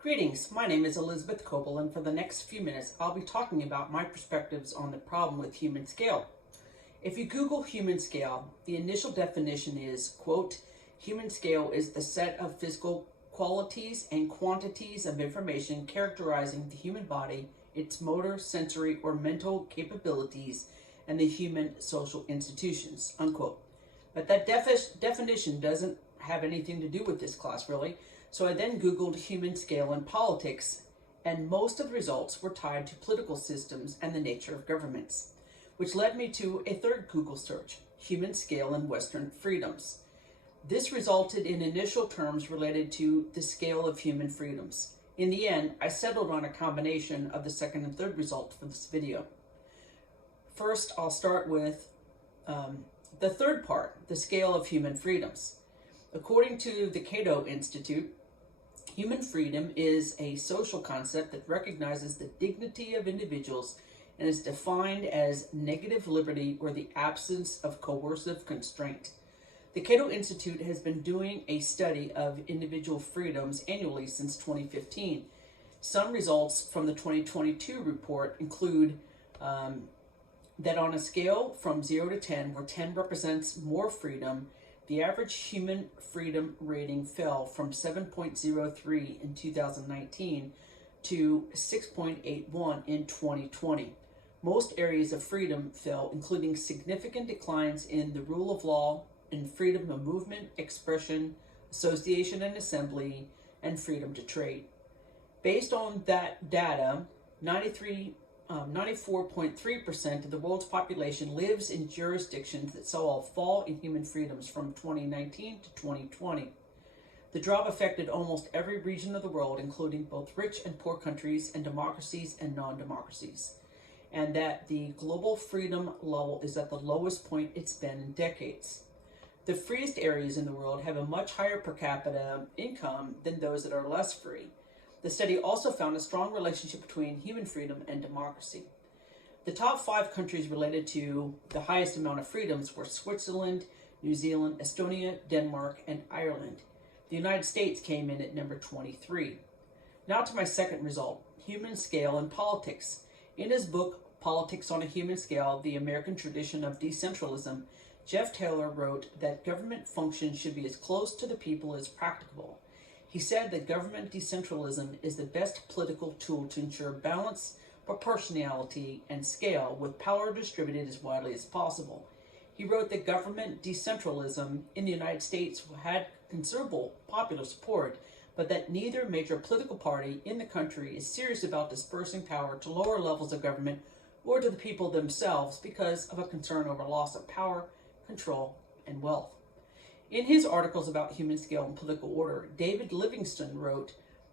Greetings, my name is Elizabeth Coble, and for the next few minutes I'll be talking about my perspectives on the problem with human scale. If you Google human scale, the initial definition is, quote, human scale is the set of physical qualities and quantities of information characterizing the human body, its motor, sensory, or mental capabilities, and the human social institutions, unquote. But that definition doesn't have anything to do with this class, really. So I then Googled human scale and politics, and most of the results were tied to political systems and the nature of governments, which led me to a third Google search, human scale and Western freedoms. This resulted in initial terms related to the scale of human freedoms. In the end, I settled on a combination of the second and third result for this video. First, I'll start with the third part, the scale of human freedoms. According to the Cato Institute, human freedom is a social concept that recognizes the dignity of individuals and is defined as negative liberty or the absence of coercive constraint. The Cato Institute has been doing a study of individual freedoms annually since 2015. Some results from the 2022 report include that on a scale from 0 to 10, where 10 represents more freedom, the average human freedom rating fell from 7.03 in 2019 to 6.81 in 2020. Most areas of freedom fell, including significant declines in the rule of law, in freedom of movement, expression, association and assembly, and freedom to trade. Based on that data, 94.3% of the world's population lives in jurisdictions that saw a fall in human freedoms from 2019 to 2020. The drop affected almost every region of the world, including both rich and poor countries and democracies and non-democracies, and that the global freedom level is at the lowest point it's been in decades. The freest areas in the world have a much higher per capita income than those that are less free. The study also found a strong relationship between human freedom and democracy. The top 5 countries related to the highest amount of freedoms were Switzerland, New Zealand, Estonia, Denmark, and Ireland. The United States came in at number 23. Now to my second result, human scale and politics. In his book, Politics on a Human Scale, The American Tradition of Decentralism, Jeff Taylor wrote that government functions should be as close to the people as practicable. He said that government decentralism is the best political tool to ensure balance, proportionality, and scale, with power distributed as widely as possible. He wrote that government decentralism in the United States had considerable popular support, but that neither major political party in the country is serious about dispersing power to lower levels of government or to the people themselves because of a concern over loss of power, control, and wealth. In his articles about human scale and political order, David Livingstone wrote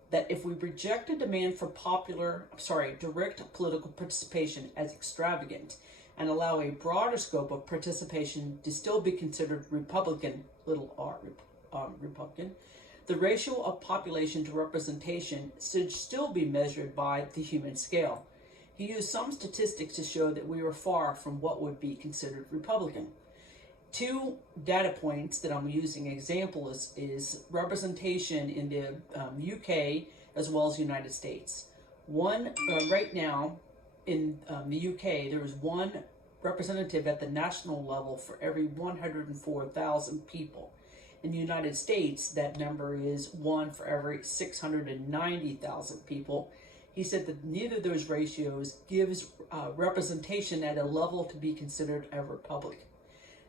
that if we reject a demand for direct political participation as extravagant and allow a broader scope of participation to still be considered Republican, Republican, the ratio of population to representation should still be measured by the human scale. He used some statistics to show that we were far from what would be considered Republican. 2 data points that I'm using example is representation in the UK as well as the United States. Right now in the UK, there is 1 representative at the national level for every 104,000 people. In the United States, that number is 1 for every 690,000 people. He said that neither of those ratios gives representation at a level to be considered a republic.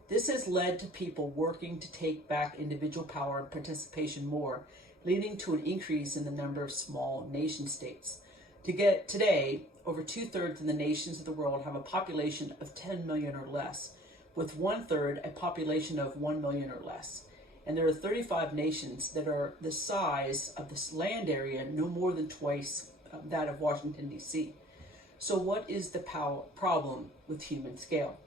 This has led to people working to take back individual power and participation more, leading to an increase in the number of small nation states. Today, over 2/3 of the nations of the world have a population of 10 million or less, with 1/3 a population of 1 million or less. And there are 35 nations that are the size of this land area, no more than twice that of Washington, D.C. So what is the problem with human scale?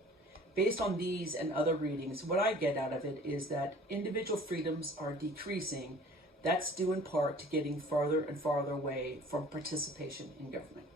Based on these and other readings, what I get out of it is that individual freedoms are decreasing. That's due in part to getting farther and farther away from participation in government.